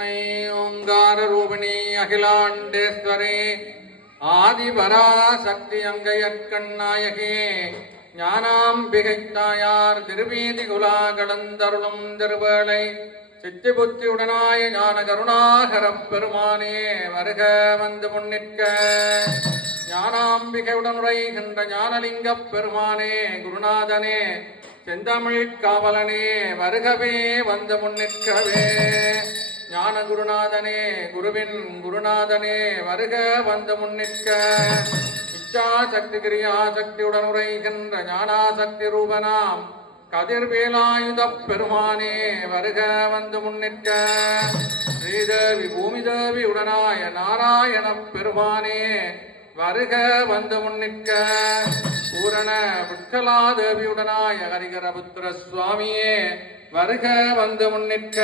அன்னை ஓங்கார ரூபிணி அகிலாண்டேஸ்வரே ஆதிபரா சக்தி அங்கையற்கண்ணாயகே ஞானாம்பிகை தாயார் திருவீதி குலா கடந்தருளும் திருவேளை சித்தி புத்தியுடனாய ஞான கருணாகரப் பெருமானே வருக வந்து முன்னிற்க. ஞானாம்பிகையுடன் உரைகின்ற ஞானலிங்கப் பெருமானே குருநாதனே செந்தமிழ் காவலனே வருகவே வந்து முன்னிற்கவே. ஞான குருநாதனே குருவின் குருநாதனே வருக வந்து முன்னிற்க. இச்சா சக்தி கிரியா சக்தியுடன் உரைகின்ற ஞானாசக்தி ரூபனாம் கதிர்வேலாயுத பெருமானே வருக வந்து முன்னிற்க. ஸ்ரீதேவி பூமிதேவி உடனாய நாராயண பெருமானே வருக வந்து முன்னிற்க. பூரண விட்டலாதேவியுடனாய ஹரிகரபுத்திர சுவாமியே வருக வந்து முன்னிற்க.